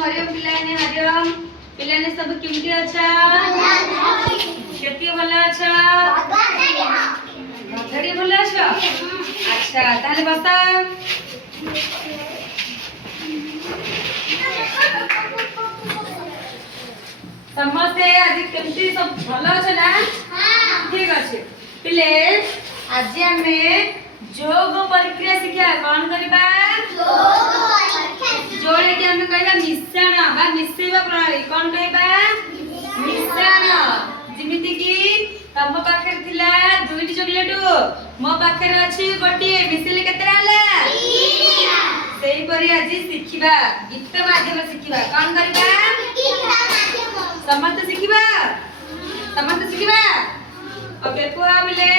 हरिओम पिलाने हरिओम पिलाने सब केमती अच्छा केती भलो अच्छा घड़ी भलो अच्छा अच्छा ताले बसा समस्ते आज केमती सब भलो अच्छा ना हां ठीक अछि पिले आज हमें जोग प्रक्रिया शिक्षा कोन करबा जोड़े के हमें कहला मिश्रण बा मिश्रित प्रणाली कोन कहबा मिश्रण जिमिति की तम पाखे थिला दुईटी चॉकलेट मो पाखे अछि गोटी मिसिले केतरा हला तीनटा सेही परी आज शिखिबा गीत माध्यम शिखिबा कोन करबा गीत माध्यम समस्त शिखिबा ओके पूरा मिले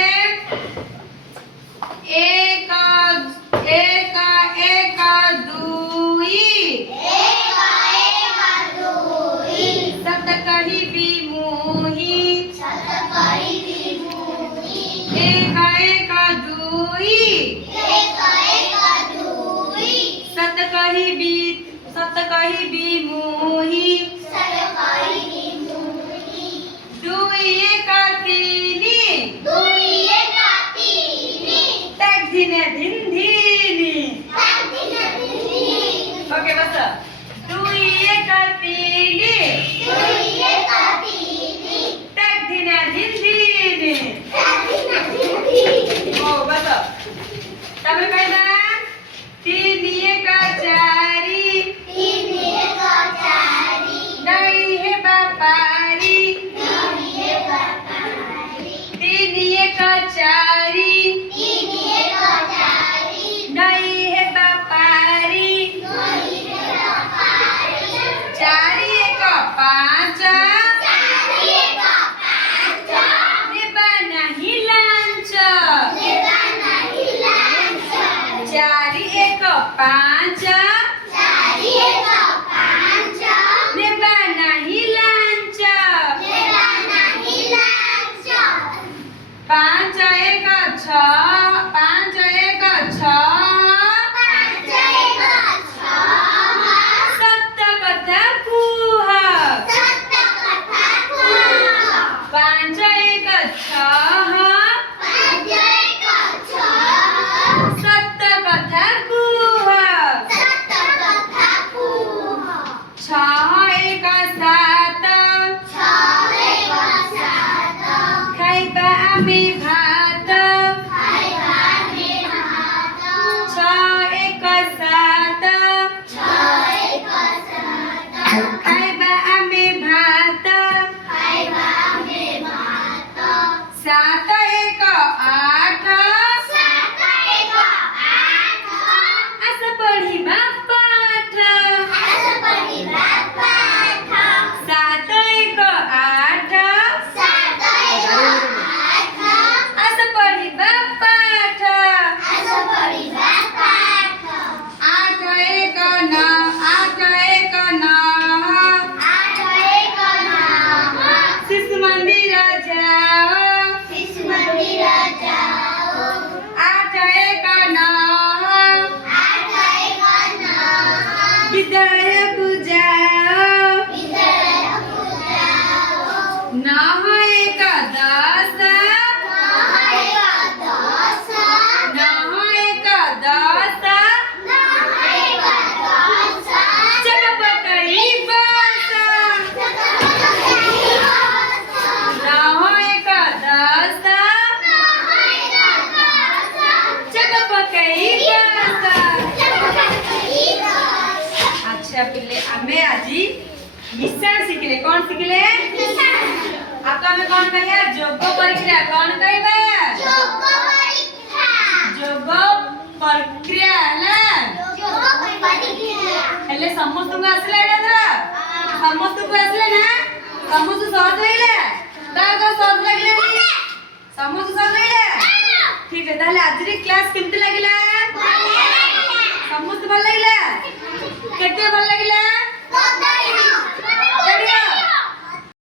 एक एक एक दुई सत कही भी मुही एक एक दुई सत कही भी मुही दुई एक तीनी तक धीने धिन धीनी ओके बस दुई एक तीनी तक धीने धिन धीनी ओ बस तमे कहना तीन एक चारी नहीं है बापारी तीन एक चारी नहीं है बापारी चारी एक पांच नेबा नहीं लांच चारी एक पांच नेबा नहीं लांच पांच एक छ सत्य कथा कुह पांच एक छ सत्य कथा कुह छ एक सात खाइबा आमी भात छ एक सात खाइबा आमी भात सात एक आठ आस पढ़िबा पाठ सात एक आठ आस पढ़िबा पाठ आठ एक नौ शिशु मंदिर जाओ आठ एक नौ विद्यालय को जाओ नौ एक दस चल पकड़ी बस नौ एक दस चल पकड़ी बस अच्छा पिले हमें आज मिश्रण शिखले कौन शिखले आप तो हमें कौन कहया जोग प्रक्रिया कौन कहबा जोग प्रक्रिया ना हेले समस्त को आसले एडा समस्त को आसले ना समस्त सहज होइले ता को सहज लागले नी समस्त सहज होइले ठीक है ताले आज रे क्लास केमते लागिला समस्त भल लागिला केते भल लागिला